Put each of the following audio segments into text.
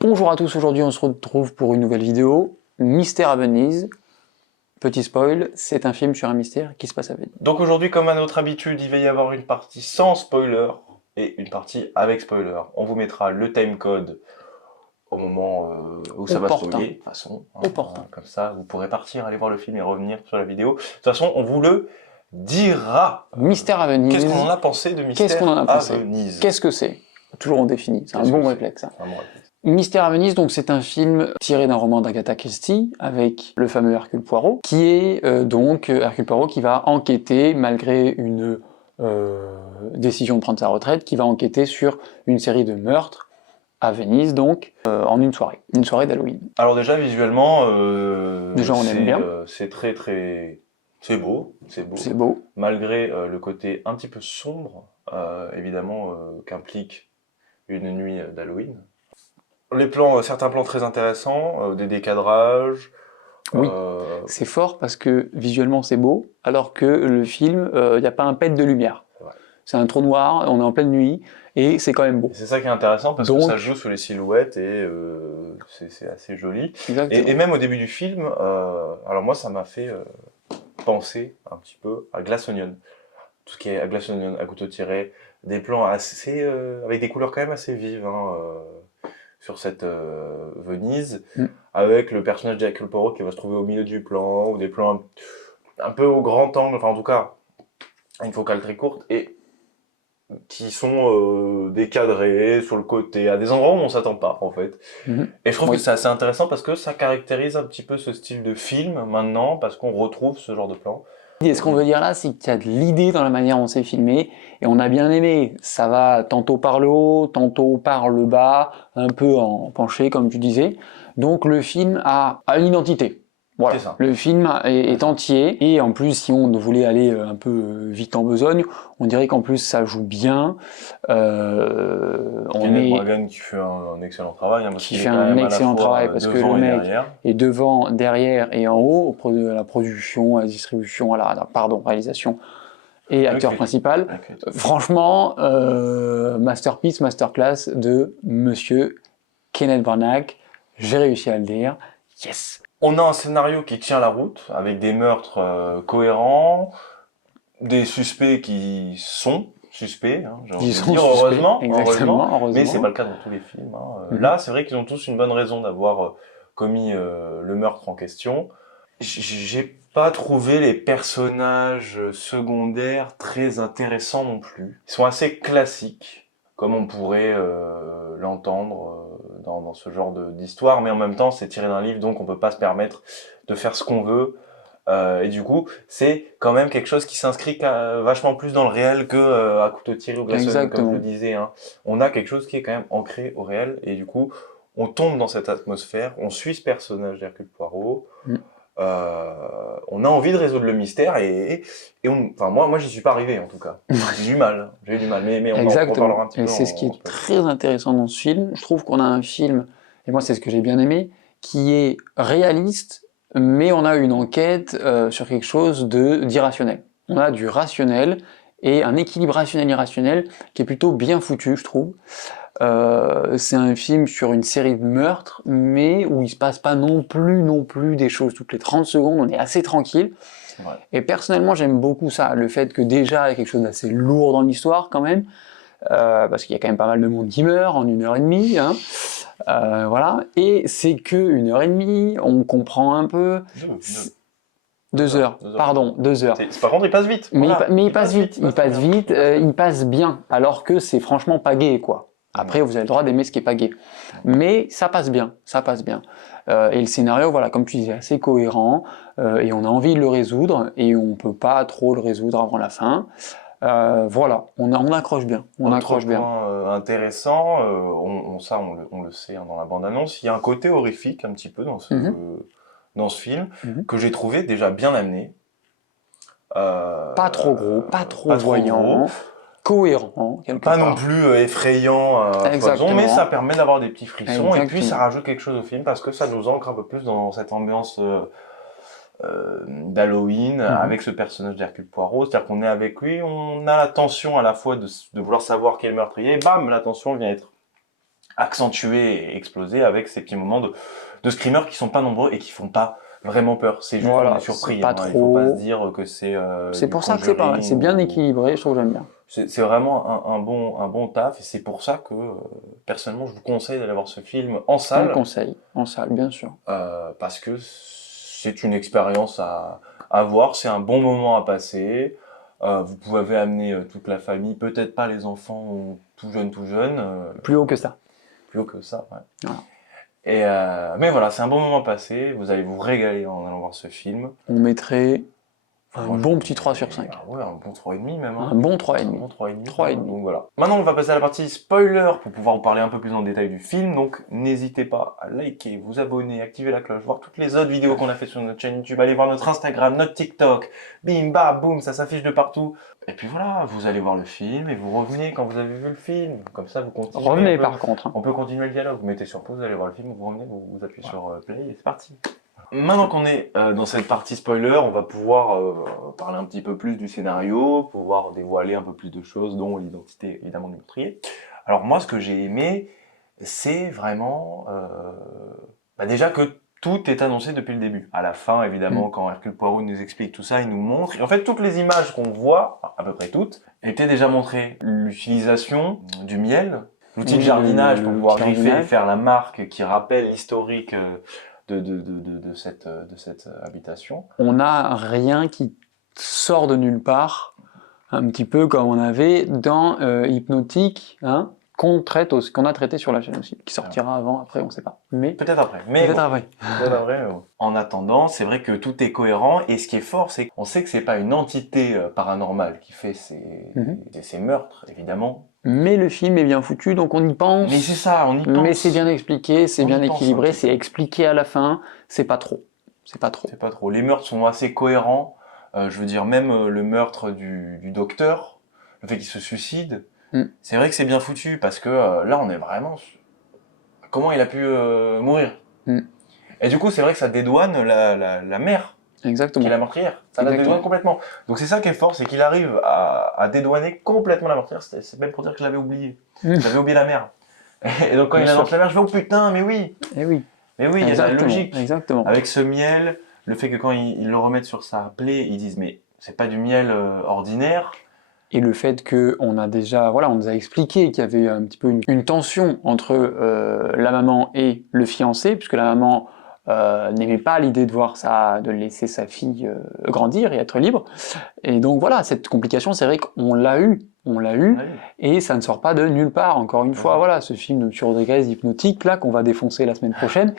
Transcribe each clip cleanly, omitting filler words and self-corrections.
Bonjour à tous, aujourd'hui on se retrouve pour une nouvelle vidéo, Mystère à Venise. Petit spoil, c'est un film sur un mystère qui se passe à Venise. Donc aujourd'hui, comme à notre habitude, il va y avoir une partie sans spoiler et une partie avec spoiler. On vous mettra le timecode au moment où ça va Opportun. spoiler, de toute façon. Opportun. Comme ça, vous pourrez partir, aller voir le film et revenir sur la vidéo. De toute façon, on vous le dira. Mystère à Venise. Qu'est-ce qu'on en a pensé de Mystère Qu'est-ce qu'on en a à pensé Venise? Qu'est-ce que c'est? Toujours on définit, c'est un bon réflexe. Un bon réflexe. Mystère à Venise, donc c'est un film tiré d'un roman d'Agatha Christie avec le fameux Hercule Poirot, qui est donc Hercule Poirot qui va enquêter malgré une décision de prendre sa retraite, qui va enquêter sur une série de meurtres à Venise, donc en une soirée d'Halloween. Alors déjà visuellement, déjà on aime bien. C'est c'est beau, C'est beau. Malgré le côté un petit peu sombre, évidemment, qu'implique une nuit d'Halloween. Les plans, certains plans très intéressants, des décadrages. Oui, c'est fort parce que visuellement c'est beau, alors que le film, il n'y a pas un pet de lumière. C'est un trou noir, on est en pleine nuit, et c'est quand même beau. C'est ça qui est intéressant parce que ça joue sur les silhouettes et c'est assez joli. Et même au début du film, alors moi ça m'a fait penser un petit peu à Glass Onion. Tout ce qui est à Glass Onion, à couteau tiré, des plans assez avec des couleurs quand même assez vives sur cette Venise, avec le personnage d'Hercule Poirot qui va se trouver au milieu du plan, ou des plans un peu au grand angle, enfin en tout cas une focale très courte, et qui sont décadrés sur le côté, à des endroits où on s'attend pas en fait. Et je trouve que c'est assez intéressant parce que ça caractérise un petit peu ce style de film maintenant, parce qu'on retrouve ce genre de plan. Et ce qu'on veut dire là, c'est qu'il y a de l'idée dans la manière dont c'est filmé, et on a bien aimé. Ça va tantôt par le haut, tantôt par le bas, un peu en penché comme tu disais. Donc le film a une identité. Voilà, le film est entier, et en plus si on voulait aller un peu vite en besogne, on dirait qu'en plus ça joue bien. Kenneth Branagh qui fait un excellent travail, hein, qui fait un excellent travail parce que le mec est devant, derrière et en haut, de la production, à la distribution, à la réalisation et acteur principal. Franchement, masterpiece, masterclass de Monsieur Kenneth Branagh. J'ai réussi à le dire. Yes. On a un scénario qui tient la route, avec des meurtres cohérents, des suspects qui sont suspects, hein, j'ai envie de dire, heureusement, mais c'est pas le cas dans tous les films. Là, c'est vrai qu'ils ont tous une bonne raison d'avoir commis le meurtre en question. J'ai pas trouvé les personnages secondaires très intéressants non plus. Ils sont assez classiques, comme on pourrait l'entendre dans ce genre d'histoire, mais en même temps c'est tiré d'un livre, donc on peut pas se permettre de faire ce qu'on veut, et du coup c'est quand même quelque chose qui s'inscrit vachement plus dans le réel que à couteau tiré ou glaçonné, comme je le disais, hein. On a quelque chose qui est quand même ancré au réel, et du coup on tombe dans cette atmosphère, on suit ce personnage d'Hercule Poirot, on a envie de résoudre le mystère, enfin moi j'y suis pas arrivé en tout cas. J'ai eu du mal, mais on en reparlera un petit peu. Et c'est ce qui est très intéressant dans ce film. Je trouve qu'on a un film, et moi c'est ce que j'ai bien aimé, qui est réaliste, mais on a une enquête sur quelque chose d'irrationnel. On a du rationnel et un équilibre rationnel-irrationnel qui est plutôt bien foutu, je trouve. C'est un film sur une série de meurtres, mais où il se passe pas non plus des choses toutes les 30 secondes, on est assez tranquille. Et personnellement j'aime beaucoup ça, le fait que déjà il y a quelque chose d'assez lourd dans l'histoire quand même, parce qu'il y a quand même pas mal de monde qui meurt en 1h30, hein. Voilà, et c'est que 1h30, on comprend un peu... 2 heures, pardon, 2 heures. Par contre, il passe vite. Mais il passe vite, il passe bien, alors que c'est franchement pas gai, quoi. Après, vous avez le droit d'aimer ce qui est pas gai. Mais ça passe bien, ça passe bien. Et le scénario, voilà, comme tu disais, assez cohérent, et on a envie de le résoudre, et on peut pas trop le résoudre avant la fin. Voilà, on accroche bien. On accroche bien. Intéressant, on le sait, hein, dans la bande-annonce, il y a un côté horrifique un petit peu dans ce film, que j'ai trouvé déjà bien amené. Pas trop gros, pas trop voyant, cohérent, quelque part. Pas non plus effrayant, mais ça permet d'avoir des petits frissons, et puis ça rajoute quelque chose au film, parce que ça nous ancre un peu plus dans cette ambiance d'Halloween, avec ce personnage d'Hercule Poirot, c'est-à-dire qu'on est avec lui, on a la tension à la fois de vouloir savoir quel meurtrier, et bam, la tension vient être accentué et explosé avec ces petits moments de screamers qui sont pas nombreux et qui font pas vraiment peur. C'est juste Voilà, on est surpris. pas Hein. trop... Il faut pas se dire que c'est c'est pour ça que c'est pas mal. C'est bien équilibré, je trouve que j'aime bien. C'est vraiment un bon taf et c'est pour ça que personnellement je vous conseille d'aller voir ce film en salle. Je te le conseille, en salle, bien sûr. Parce que c'est une expérience à voir, c'est un bon moment à passer. Vous pouvez amener toute la famille, peut-être pas les enfants tout jeunes. Plus haut que ça. Plus haut que ça, ouais. Voilà. Mais voilà, c'est un bon moment à passer, vous allez vous régaler en allant voir ce film. On mettrait un bon petit 3 sur 5. Ouais, un bon 3,5 même. Hein. Un bon 3,5. Un bon 3,5. Donc voilà. Maintenant, on va passer à la partie spoiler pour pouvoir vous parler un peu plus en détail du film. Donc n'hésitez pas à liker, vous abonner, activer la cloche, voir toutes les autres vidéos qu'on a fait sur notre chaîne YouTube, aller voir notre Instagram, notre TikTok. Bim, bam, boum, ça s'affiche de partout. Et puis voilà, vous allez voir le film et vous revenez quand vous avez vu le film. Comme ça, vous continuez. Revenez par contre. Hein. On peut continuer le dialogue. Vous mettez sur pause, vous allez voir le film, vous revenez, vous appuyez sur play et c'est parti. Maintenant qu'on est dans cette partie spoiler, on va pouvoir parler un petit peu plus du scénario, pouvoir dévoiler un peu plus de choses, dont l'identité évidemment du meurtrier. Alors moi, ce que j'ai aimé, c'est vraiment déjà que tout est annoncé depuis le début. À la fin, évidemment, quand Hercule Poirot nous explique tout ça, il nous montre. Et en fait, toutes les images qu'on voit, à peu près toutes, étaient déjà montrées. L'utilisation du miel, l'outil de jardinage pour pouvoir griffer et faire la marque qui rappelle l'historique de cette habitation. On n'a rien qui sort de nulle part, un petit peu comme on avait dans Hypnotique, hein, qu'on a traité sur la chaîne aussi, qui sortira avant, après, on ne sait pas. Mais peut-être après. Peut-être après. En attendant, c'est vrai que tout est cohérent et ce qui est fort, c'est qu'on sait que c'est pas une entité paranormale qui fait ces meurtres, évidemment. Mais le film est bien foutu, donc on y pense. Mais c'est ça, on y pense. Mais c'est bien expliqué, c'est bien équilibré, c'est expliqué à la fin, c'est pas trop. C'est pas trop. C'est pas trop. Les meurtres sont assez cohérents. Je veux dire, même le meurtre du docteur, le fait qu'il se suicide, c'est vrai que c'est bien foutu parce que là, on est vraiment... Comment il a pu mourir Et du coup, c'est vrai que ça dédouane la mère. Exactement. Qui est la meurtrière. Ça la dédouane complètement. Donc c'est ça qui est fort, c'est qu'il arrive à dédouaner complètement la meurtrière. C'est même pour dire que je l'avais oublié. J'avais oublié la mère. Et donc quand il annonce la mère, je fais oh putain, mais oui. Et oui. Mais oui, il y a de la logique. Exactement. Avec ce miel, le fait que quand ils le remettent sur sa plaie, ils disent mais c'est pas du miel ordinaire. Et le fait qu'on a déjà, voilà, on nous a expliqué qu'il y avait un petit peu une tension entre la maman et le fiancé, puisque la maman n'aimait pas l'idée de laisser sa fille grandir et être libre. Et donc voilà, cette complication, c'est vrai qu'on l'a eu, et ça ne sort pas de nulle part. Encore une fois, voilà, ce film de M. Rodriguez, Hypnotique, là, qu'on va défoncer la semaine prochaine,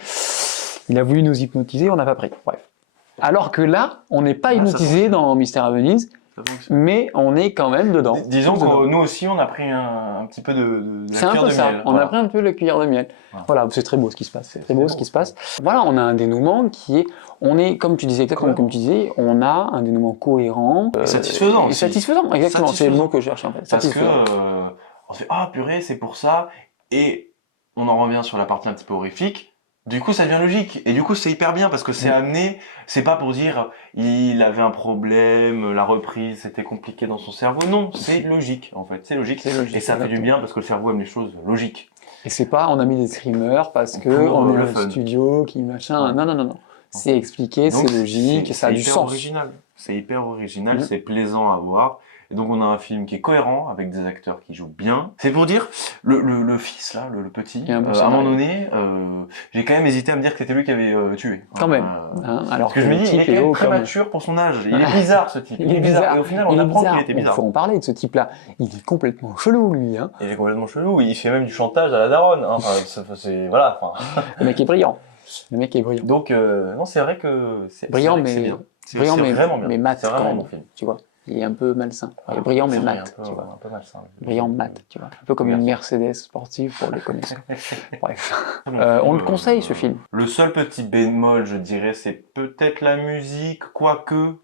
il a voulu nous hypnotiser, on n'a pas pris. Bref. Alors que là, on n'est pas hypnotisé dans Mystère à Venise, mais on est quand même dedans. Disons que nous aussi, on a pris un petit peu de la cuillère de miel. On a pris un peu la cuillère de miel. Voilà, c'est très beau ce qui se passe. C'est très beau ce qui se passe. Voilà, on a un dénouement qui est... On est, comme tu disais, exactement comme tu disais, on a un dénouement cohérent. Satisfaisant aussi. Satisfaisant, exactement. C'est le mot que je cherche en fait. Parce que on se fait ah purée, c'est pour ça. Et on en revient sur la partie un petit peu horrifique. Du coup, ça devient logique. Et du coup, c'est hyper bien parce que c'est amené, c'est pas pour dire il avait un problème, la reprise, c'était compliqué dans son cerveau. Non, c'est logique, en fait. C'est logique. Et ça fait du bien parce que le cerveau aime les choses logiques. Et c'est pas, on a mis des screamers parce que on est dans le studio, qui machin. Non. C'est expliqué, c'est logique, ça a du sens. C'est hyper original, c'est plaisant à voir. Et donc on a un film qui est cohérent, avec des acteurs qui jouent bien. C'est pour dire, le fils là, le petit, à un moment donné, j'ai quand même hésité à me dire que c'était lui qui avait tué. Quand même. Alors que je me dis, il est quand même très mature pour son âge. Il est bizarre ce type. Il est bizarre. Et au final, on apprend qu'il était bizarre. Il faut en parler de ce type-là. Il est complètement chelou, lui. Hein. Il est complètement chelou. Il fait même du chantage à la daronne. Hein. Enfin, voilà. Le mec est brillant. Donc, non, c'est vrai que c'est brillant, mais brillant, mais vraiment bien. Mais mat, c'est vraiment bon film. Tu vois. Il est un peu malsain. Il est brillant, mais mat, tu vois. Un peu malsain. Brillant, mat, tu vois. Un peu comme une Mercedes sportive pour les connaisseurs. Bref. On le conseille, ce film. Le seul petit bémol, je dirais, c'est peut-être la musique, quoique.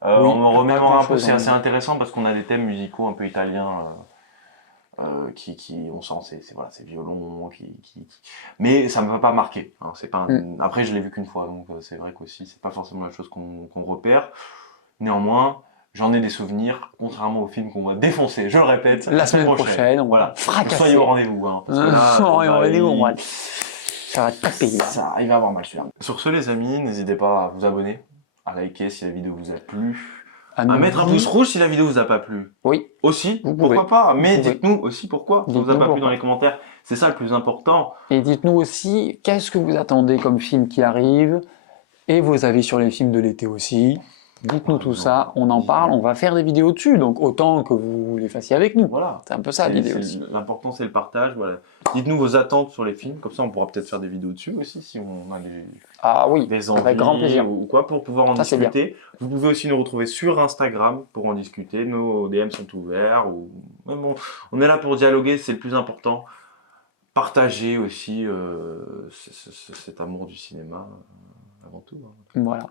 En me remémorant un peu, c'est assez intéressant parce qu'on a des thèmes musicaux un peu italiens qui on sent, c'est violon, mais ça me va pas marquer. Hein, c'est pas Après, je l'ai vu qu'une fois, donc c'est vrai qu'aussi, c'est pas forcément la chose qu'on repère. Néanmoins, J'en ai des souvenirs, contrairement au film qu'on va défoncer, je le répète. La semaine prochaine, on voilà. fracasser. Soyez au rendez-vous. Hein, parce que là, ça va taper. Ça, il va avoir mal celui-là. Sur ce, les amis, n'hésitez pas à vous abonner, à liker si la vidéo vous a plu, à mettre un pouce rouge si la vidéo vous a pas plu. Oui. Aussi, pourquoi pas. Mais dites-nous aussi pourquoi ça vous a pas plu dans les commentaires. C'est ça le plus important. Et dites-nous aussi qu'est-ce que vous attendez comme film qui arrive et vos avis sur les films de l'été aussi. Dites-nous tout ça, on en parle, on va faire des vidéos dessus, donc autant que vous les fassiez avec nous. Voilà. C'est un peu ça l'idée aussi. L'important c'est le partage, voilà. Dites-nous vos attentes sur les films, comme ça on pourra peut-être faire des vidéos dessus aussi si on a des envies avec grand plaisir. Ou quoi pour pouvoir en discuter. Vous pouvez aussi nous retrouver sur Instagram pour en discuter, nos DM sont ouverts. Mais bon, on est là pour dialoguer, c'est le plus important. Partager aussi cet amour du cinéma avant tout. Hein. Voilà.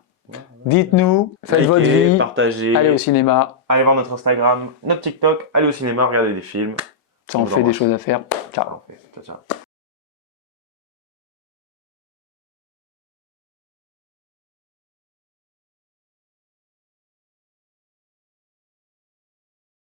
Dites-nous, faites votre vie, partagez, allez au cinéma. Allez voir notre Instagram, notre TikTok, allez au cinéma, regardez des films. Ça en fait des choses à faire. Ciao. Ciao.